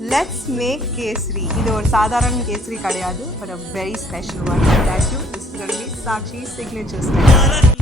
Let's make kesari. இது ஒரு சாதாரண கேசரி கிடையாது, but a very special one. That too, this is going to be Sakshi's signature style.